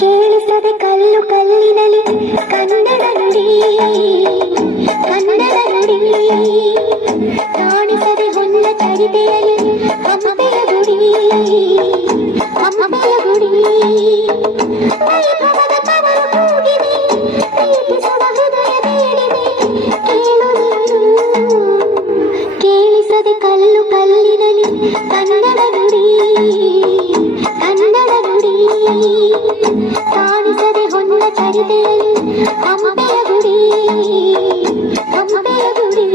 ಕೇಳಿಸದೆ ಕಲ್ಲು ಕಲ್ಲಿನಲಿ ಕನ್ನಡ ನುಡಿ ಕನ್ನಡ ನುಡಿ ಕಾಣಿಸದೆ ಹೊನ್ನ ಚರಿತೆಯಲಿ ಹಂಪೆಯ ಗುಡಿ ಹಂಪೆಯ ಗುಡಿ ವೈಭವದ ಕವರು ಕೂಗಿದೆ ಪ್ರೀತಿಸುವ ಹೃದಯ ಬೇಡಿದೆ ಕೇಳು ನೀನು ಕೇಳಿಸದೆ ಕಲ್ಲು ಕಲ್ಲಿನಲಿ ಕನ್ನಡ ನುಡಿ ಕನ್ನಡ ನುಡಿ ಕಾಣಿಸದೆ ಹೊನ್ನ ಚರಿತೆಯಲಿ ಹಂಪೆಯ ಗುಡಿ ಹಂಪೆಯ ಗುಡಿ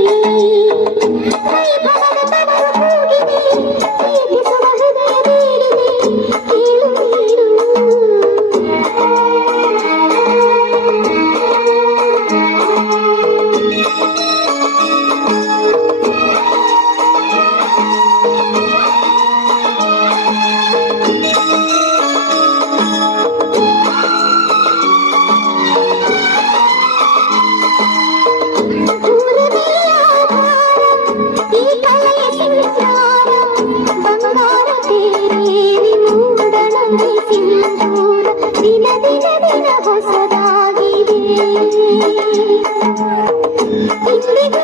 ವೈಭವದ ಕವರು ಕೂಗಿದೆ ಪ್ರೀತಿಸುವ ಹೃದಯ ಬೇಡಿದೆ ಕೇಳು ನೀನು ದಿನ ದಿನ ದಿನ ಹೊಸದಾಗಿದೆ ಇಂದಿಗೂ